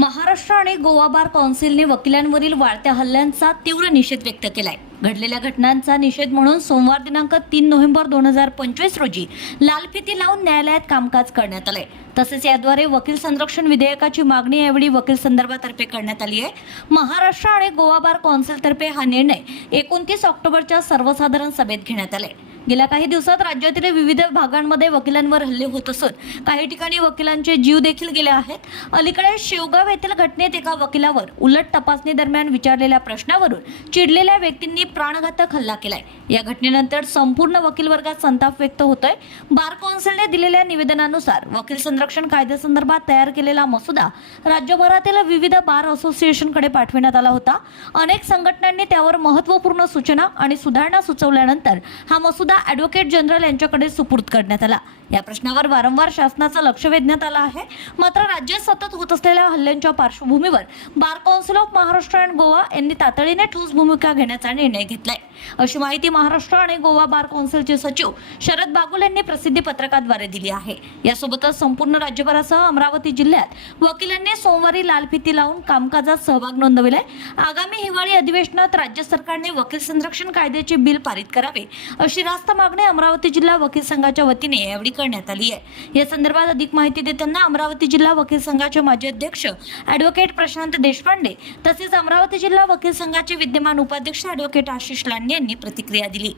महाराष्ट्र आणि गोवा बार कौन्सिलने वकिलांवरील वाढत्या हल्ल्यांचा तीव्र निषेध व्यक्त केलाय. घडलेल्या घटनांचा निषेध म्हणून सोमवार दिनांक तीन नोव्हेंबर दोन हजार पंचवीस रोजी लालफिती लावून न्यायालयात कामकाज करण्यात आलंय. तसेच याद्वारे वकील संरक्षण विधेयकाची मागणी यावेळी वकील संदर्भातर्फे करण्यात आली आहे. महाराष्ट्र आणि गोवा बार कौन्सिलतर्फे हा निर्णय एकोणतीस ऑक्टोबरच्या सर्वसाधारण सभेत घेण्यात आलाय. गेल्या काही दिवसात राज्यातील विविध भागांमध्ये वकिलांवर हल्ले होत असून काही ठिकाणी वकिलांचे जीव देखील गेले आहेत. अलीकडे शेवगाव येथील घटनेत एका वकिलावर उलट तपासणी दरम्यान विचारलेल्या प्रश्नावरून चिडलेल्या व्यक्तींनी प्राणघातक हल्ला केलाय. या घटनेनंतर संपूर्ण वकील वर्गात संताप व्यक्त होतोय. बार कौन्सिलने दिलेल्या निवेदनानुसार वकील संरक्षण कायद्यासंदर्भात तयार केलेला मसुदा राज्यभरातील विविध बार असोसिएशनकडे पाठविण्यात आला होता. अनेक संघटनांनी त्यावर महत्त्वपूर्ण सूचना आणि सुधारणा सुचवल्यानंतर हा मसुदा ॲडव्होकेट जनरल यांच्याकडे सुपूर्द करण्यात आला. या प्रश्नावर वारंवार शासनाचं लक्ष वेधण्यात आलं आहे. मात्र राज्यात सतत होत असलेल्या हल्ल्यांच्या पार्श्वभूमीवर bar council of Maharashtra and Goa यांनी तातडीने ठोस भूमिका घेण्याचा निर्णय घेतलाय. अशी माहिती महाराष्ट्र आणि गोवा बार कौन्सिलचे सचिव शरद बागुल यांनी प्रसिद्धी पत्रकाद्वारे दिली आहे. यासोबतच संपूर्ण राज्यभरासह अमरावती जिल्ह्यात वकिलांनी सोमवारी लाल फिती लावून कामकाजात सहभाग नोंदविलाय. आगामी हिवाळी अधिवेशनात राज्य सरकारने वकील संरक्षण कायद्याचे बिल पारित करावे अशी रास्त मागणी अमरावती जिल्हा वकील संघाच्या वतीने यावेळी करण्यात आली आहे. या संदर्भात अधिक माहिती देताना अमरावती जिल्हा वकील संघाचे माजी अध्यक्ष ॲडव्होकेट प्रशांत देशपांडे तसेच अमरावती जिल्हा वकील संघाचे विद्यमान उपाध्यक्ष ॲडव्होकेट आशिष लांडे यांनी प्रतिक्रिया दिली.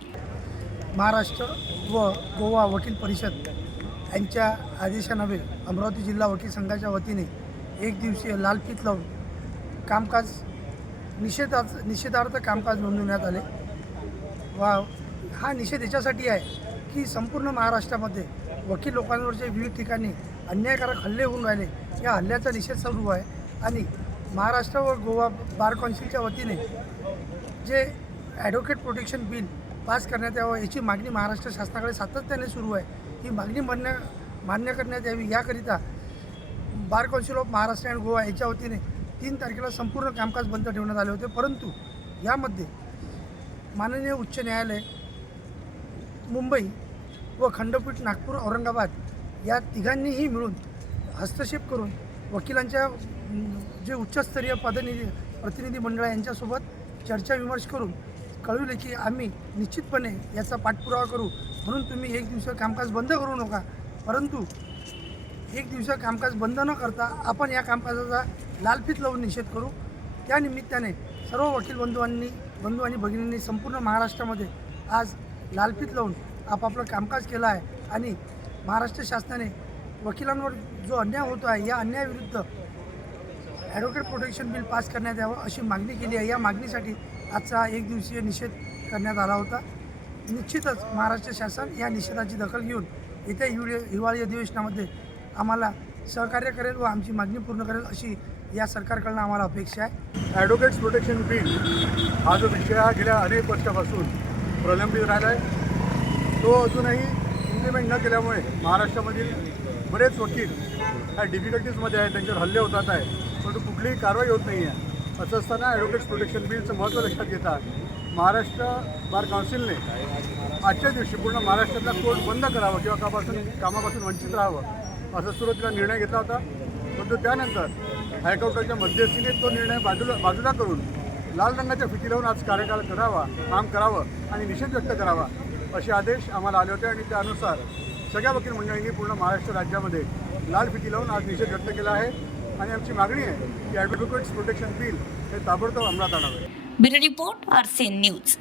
महाराष्ट्र व गोवा वकील परिषद यांच्या आदेशानवे अमरावती जिल्हा वकील संघाच्या वतीने एक दिवसीय लालफीत लावून कामकाज निषेधाच निषेधार्थ कामकाज नोंदवण्यात आले. वा हा निषेध याच्यासाठी आहे की संपूर्ण महाराष्ट्रामध्ये वकील लोकांवरचे विविध ठिकाणी अन्यायकारक हल्ले होऊन राहिले या हल्ल्याचा निषेध सुरू आहे. आणि महाराष्ट्र व गोवा बार कौन्सिलच्या वतीने जे ॲडव्होकेट प्रोटेक्शन बिल पास करण्यात यावं याची मागणी महाराष्ट्र शासनाकडे सातत्याने सुरू आहे. ही मागणी मान्य मान्य करण्यात यावी. याकरिता bar council of Maharashtra and Goa याच्या वतीने तीन तारखेला संपूर्ण कामकाज बंद ठेवण्यात आले होते. परंतु यामध्ये माननीय उच्च न्यायालय मुंबई व खंडपीठ नागपूर औरंगाबाद या तिघांनीही मिळून हस्तक्षेप करून वकिलांच्या जे उच्चस्तरीय पदनिधी प्रतिनिधी मंडळ आहे यांच्यासोबत चर्चा विमर्श करून कळविले की आम्ही निश्चितपणे याचा पाठपुरावा करू. म्हणून तुम्ही एक दिवस कामकाज बंद करू नका. परंतु एक दिवस कामकाज बंद न करता आपण या कामकाजाचा लालफीत लावून निषेध करू. त्या निमित्ताने सर्व वकील बंधूंनी बंधू आणि भगिनींनी संपूर्ण महाराष्ट्रामध्ये आज लालपीत लावून आपापलं कामकाज केलं आहे. आणि महाराष्ट्र शासनाने वकिलांवर जो अन्याय होतो आहे या अन्यायाविरुद्ध ॲडव्होकेट प्रोटेक्शन बिल पास करण्यात यावं अशी मागणी केली आहे. या मागणीसाठी आजचा एक दिवसीय निषेध करण्यात आला होता. निश्चितच महाराष्ट्र शासन या निषेधाची दखल घेऊन येत्या हिवाळी हिवाळी अधिवेशनामध्ये आम्हाला सहकार्य करेल व आमची मागणी पूर्ण करेल अशी या सरकारकडनं आम्हाला अपेक्षा आहे. ॲडव्होकेट्स प्रोटेक्शन बिल हा जो विषय हा गेल्या अनेक वर्षापासून प्रलंबित राहिला आहे. तो अजूनही इम्प्लिमेंट न केल्यामुळे महाराष्ट्रामधील बरेच वकील ह्या डिफिकल्टीजमध्ये आहेत त्यांच्यावर हल्ले होतात आहे परंतु कुठलीही कारवाई होत नाही आहे असं असताना ॲडव्होकेट्स प्रोटेक्शन बिलचं महत्त्व लक्षात घेता महाराष्ट्र बार काउन्सिलने आजच्या दिवशी पूर्ण महाराष्ट्रातला कोर्ट बंद करावं किंवा कामापासून कामापासून वंचित राहावं असा सुरुवातीला निर्णय घेतला होता. परंतु त्यानंतर हायकोर्टाच्या मध्यस्थीने तो निर्णय बाजूला बाजूला करून लाल रंगाच्या फिती लावून आज कार्यकाळ करावा काम करावं आणि निषेध व्यक्त करावा असे आदेश आम्हाला आले होते आणि त्यानुसार सगळ्या वकील मंडळींनी पूर्ण महाराष्ट्र राज्यामध्ये लाल फिती लावून आज निषेध व्यक्त केला आहे. आणि आमची मागणी आहे की ॲडव्होकेट्स प्रोटेक्शन बिल हे ताबडतोब अंमलात आणावे. Bureau report RCN news.